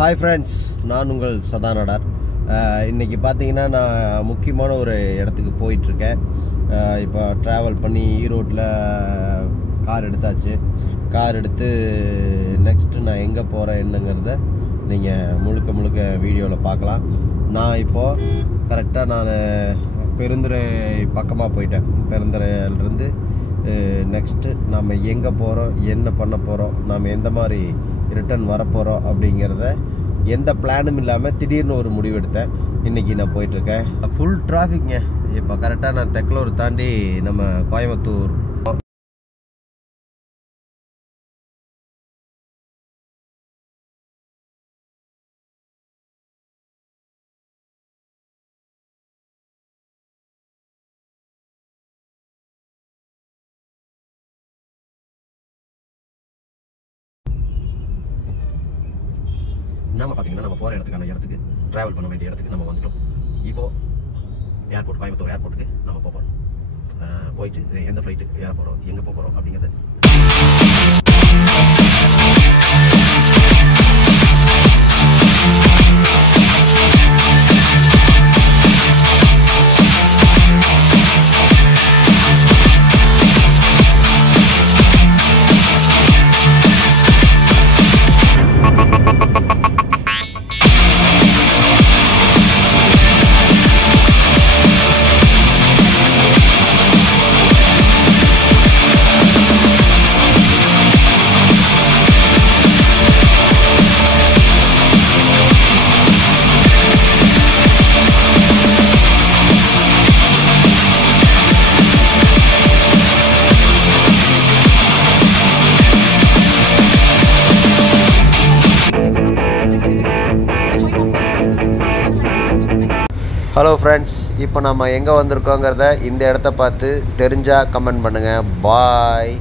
Hi friends, நான் உங்கள் சதானடார். இன்றைக்கி பார்த்தீங்கன்னா நான் முக்கியமான ஒரு இடத்துக்கு போயிட்டுருக்கேன். இப்போ ட்ராவல் பண்ணி ஈரோட்டில் கார் எடுத்தாச்சு. கார் எடுத்து நெக்ஸ்ட்டு நான் எங்கே போகிறேன் என்னங்கிறத நீங்கள் முழுக்க வீடியோவில் பார்க்கலாம். நான் இப்போது கரெக்டாக நான் பெருந்துறை பக்கமாக போயிட்டேன். பெருந்துறையிலேருந்து நெக்ஸ்ட்டு நாம் எங்கே போகிறோம், என்ன பண்ண போகிறோம், நாம் எந்த மாதிரி ரிட்டர்ன் வரப்போகிறோம் அப்படிங்கிறத எந்த பிளானும் இல்லாமல் திடீர்னு ஒரு முடிவு எடுத்தேன். இன்றைக்கி நான் போயிட்டுருக்கேன். ஃபுல் டிராஃபிக்ங்க. இப்போ கரெக்டாக நான் தெக்கலூர் தாண்டி நம்ம கோயம்புத்தூர் நம்ம பார்த்தீங்கன்னா நம்ம போகிற இடத்துக்கு ட்ராவல் பண்ண வேண்டிய இடத்துக்கு நம்ம வந்துட்டோம். இப்போது ஏர்போர்ட், கோயம்புத்தூர் ஏர்போர்ட்டுக்கு நம்ம போகிறோம். போயிட்டு எந்த ஃப்ளைட்டுக்கு ஏற போகிறோம், எங்கே போகிறோம் அப்படிங்கிறது ஹலோ ஃப்ரெண்ட்ஸ், இப்போ நம்ம எங்கே வந்திருக்கோங்கிறத இந்த இடத்த பார்த்து தெரிஞ்சால் கமெண்ட் பண்ணுங்கள். பாய்.